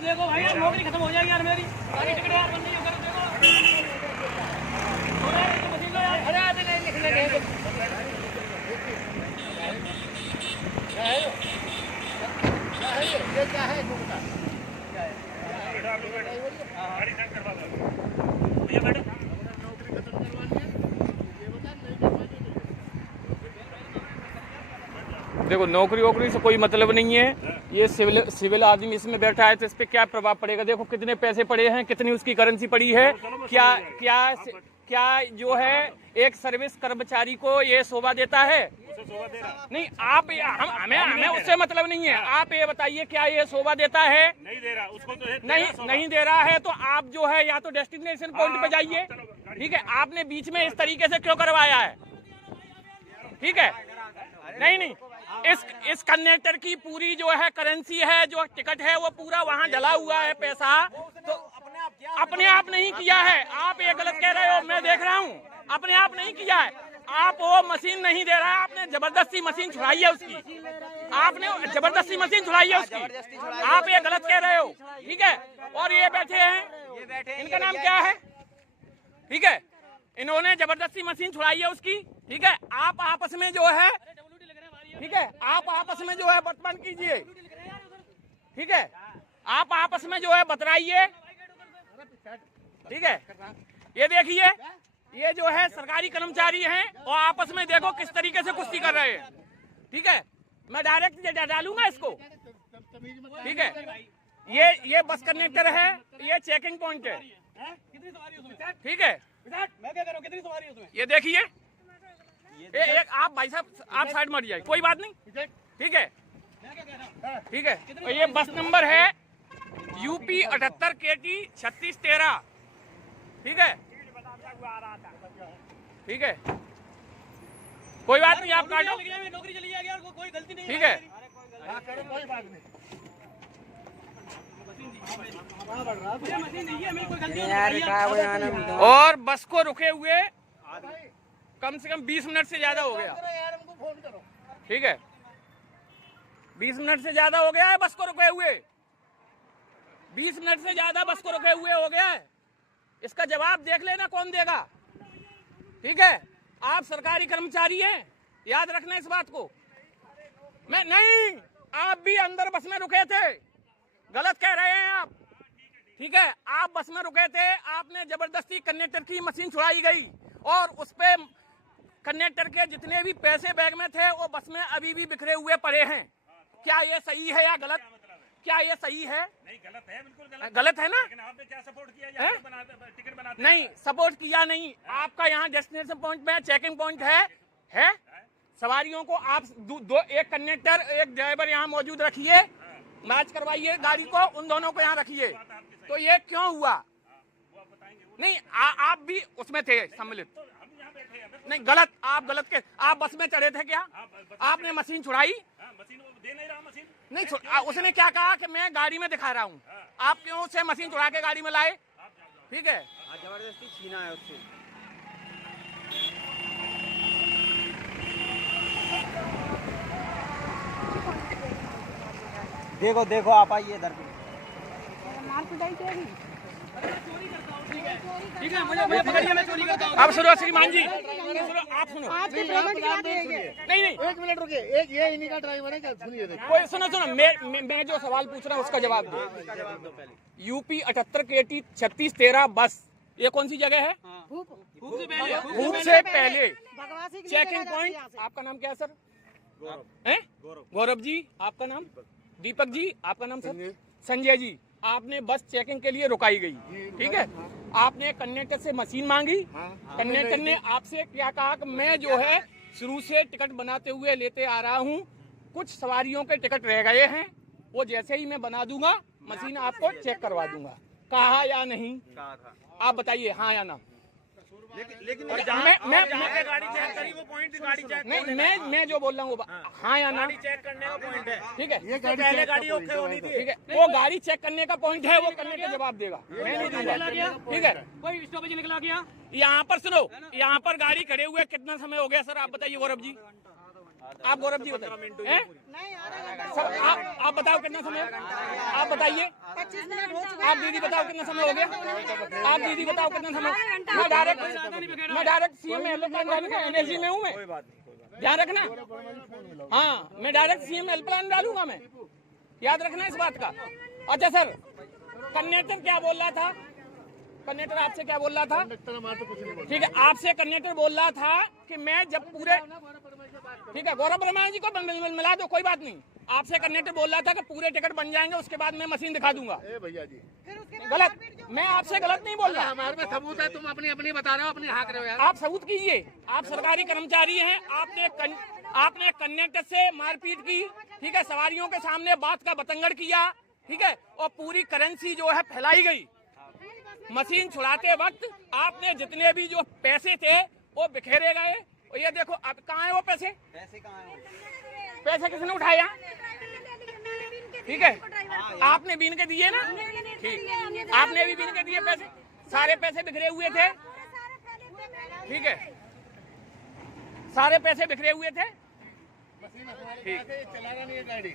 देखो भाई यार, नौकरी खत्म हो जाएगी यार मेरी। सारी टिकट यार बंद नहीं हो, देखो अरे आते नहीं लिखने गए ये क्या है देखो नौकरी वोकरी से कोई मतलब नहीं है। ये सिविल आदमी इसमें बैठा है तो इस पे क्या प्रभाव पड़ेगा। देखो कितने पैसे पड़े हैं, कितनी उसकी करेंसी पड़ी है। क्या क्या क्या जो है एक सर्विस कर्मचारी को ये शोभा देता है? नहीं, आप हमें उससे मतलब नहीं है। आप ये बताइए क्या ये शोभा देता है? नहीं दे रहा उसको तो नहीं दे रहा है तो आप जो है या तो डेस्टिनेशन पॉइंट पे जाइए। ठीक है, आपने बीच में इस तरीके से क्यों करवाया है? ठीक है, नहीं इस कंडक्टर की पूरी जो है करेंसी है, जो टिकट है, वो पूरा वहाँ डला हुआ है पैसा। तो अपने आप नहीं किया है। आप ये गलत कह रहे हो, मैं देख रहा हूँ। अपने आप नहीं किया है। आप वो मशीन नहीं दे रहा है, आपने जबरदस्ती मशीन छुड़ाई है उसकी। आपने जबरदस्ती मशीन छुड़ाई है उसकी। आप ये गलत कह रहे हो। ठीक है, और ये बैठे हैं, इनका नाम क्या है? ठीक है, इन्होंने जबरदस्ती मशीन छुड़ाई है उसकी। ठीक है, आप आपस में जो है, ठीक है, आप आपस में जो है बतमान कीजिए। ठीक है, आप आपस में जो है बतराइए। ठीक है, ये देखिए, ये जो है सरकारी कर्मचारी हैं और आपस में देखो किस तरीके से कुश्ती कर रहे हैं। ठीक है, मैं डायरेक्ट डालूंगा इसको। ठीक है, ये बस कंडक्टर है, ये चेकिंग पॉइंट है। ठीक है, मैं क्या करूं, कितनी सवारी है उसमें? ये देखिए, एक आप भाई साहब आप साइड मर जाइए, कोई बात नहीं। ठीक है, ठीक है, तो ये बस नंबर है यूपी 78 KT 3613। ठीक है, ठीक है, कोई बात नहीं, आप काटो। नौकरी चली जाएगी यार, कोई गलती नहीं। ठीक है, कोई बात नहीं, मशीन नहीं है, मेरी कोई गलती नहीं। और बस को रुके हुए कम से कम 20 मिनट से ज्यादा हो गया। ठीक है, 20 मिनट से ज्यादा हो गया है बस को रुके हुए। 20 मिनट से ज्यादा बस को रुके हुए हो गया है। इसका जवाब देख लेना कौन देगा। ठीक है, आप सरकारी कर्मचारी हैं, याद रखना इस बात को। मैं नहीं, आप भी अंदर बस में रुके थे, गलत कह रहे हैं आप। ठीक है, आप बस में रुके थे, आपने जबरदस्ती कंडक्टर की मशीन छुड़ाई गई और उस पे कंडक्टर के जितने भी पैसे बैग में थे वो बस में अभी भी बिखरे हुए पड़े हैं। क्या ये सही है या गलत? क्या ये सही है? नहीं, गलत है, बिल्कुल गलत है ना। लेकिन आपने क्या सपोर्ट किया? टिकट बनाते नहीं, सपोर्ट किया नहीं। आपका यहाँ डेस्टिनेशन पॉइंट में चेकिंग पॉइंट है? सवारियों को आप एक कंडक्टर एक ड्राइवर यहाँ मौजूद रखिए, मैच करवाइए गाड़ी को, उन दोनों को यहाँ रखिए। तो ये क्यों हुआ? नहीं, आप भी उसमें थे सम्मिलित। नहीं, गलत, आप गलत के, आप बस में चढ़े थे क्या? आपने मशीन छुड़ाई? मशीन दे नहीं रहा, मशीन नहीं, उसने क्या कहा कि मैं गाड़ी में दिखा रहा हूँ। आप क्यों उसे मशीन छुड़ा के गाड़ी में लाए? ठीक है, जबरदस्ती छीना है उससे। देखो देखो, आप आइए इधर भी। मार पिटाई करेगी। ठीक है, मुझे पकड़िए, मैं चोरी करता हूँ। अब सुनो श्रीमान जी, सुनो, आप सुनो। आज के पेमेंट क्या देंगे? नहीं, एक मिनट रुकिए, एक ये इन्हीं का ड्राइवर है क्या? सुनिए देखो। कोई सुनो, मैं जो सवाल पूछ रहा हूँ उसका जवाब दो। यूपी 78 KT 3613 बस, ये कौन सी जगह है? भूप से पहले भगवासी की चेकिंग पॉइंट। आपका नाम क्या है सर? गौरव जी। आपका नाम? दीपक जी। आपका नाम सर? संजय जी। आपने बस चेकिंग के लिए रुकाई गई, ठीक है? आपने कंडक्टर से मशीन मांगी, कंडक्टर ने आपसे क्या कहा कि मैं जो है शुरू से टिकट बनाते हुए लेते आ रहा हूँ, कुछ सवारियों के टिकट रह गए हैं, वो जैसे ही मैं बना दूंगा मशीन आपको चेक करवा दूंगा। कहा या नहीं? आप बताइए, हाँ या ना? लेकिन मैं गाड़ी चेक करी, वो पॉइंट गाड़ी चेक नहीं, मैं जो बोल रहा हूँ हाँ या ना? चेक करने का पॉइंट है। ठीक है, ये पहले गाड़ी ओके होनी थी। ठीक है, वो गाड़ी चेक करने का पॉइंट है, वो करने का जवाब देगा, मैं नहीं दूंगा। ठीक है, कोई स्टॉपेज निकला गया? यहाँ पर सुनो, यहाँ पर गाड़ी खड़े हुए कितना समय हो गया सर? आप बताइए गौरव जी, आप गौरव जी बताइए। नहीं, आधा घंटा सर आप बताओ कितना समय? आप बताइए। 25 मिनट हो चुके आप दीदी बताओ कितना समय हो गया? आप दीदी बताओ कितना समय? मैं डायरेक्ट सीएम हेल्पलाइन डालूंगा, एनएसजी में हूँ मैं, ध्यान रखना। हाँ, मैं डायरेक्ट सीएम हेल्पलाइन डालूंगा, मैं, याद रखना इस बात का। अच्छा सर, कंडक्टर क्या बोल रहा था? कंडक्टर आपसे क्या बोल रहा था? ठीक है, आपसे कंडक्टर बोल रहा था कि मैं जब पूरे, ठीक है, गौरव ब्रह्मा जी को मिला दो, कोई बात नहीं। आपसे कंडक्टर बोल रहा था कि पूरे टिकट बन जाएंगे, उसके बाद मैं मशीन दिखा दूंगा। भैया जी गलत, मैं आपसे गलत नहीं बोल रहा। हमारे में सबूत है, तुम अपनी अपनी बता रहे हो, अपनी हाँक रहे हो यार। आप सबूत कीजिए, आप सरकारी कर्मचारी हैं, आपने कंडक्टर से मारपीट की, ठीक है, सवारियों के सामने बात का बतंगड़ किया, ठीक है, और पूरी करेंसी जो है फैलाई गई। मशीन छुड़ाते वक्त आपने जितने भी जो पैसे थे वो बिखेरे गए। और ये देखो अब कहाँ है वो पैसे? पैसे किसने उठाया? ठीक है, आपने बीन के दिए ना? ठीक, आपने भी बीन के दिए पैसे, सारे पैसे बिखरे हुए थे, ठीक है, सारे पैसे बिखरे हुए थे। ठीक, चला रहा नहीं है गाड़ी।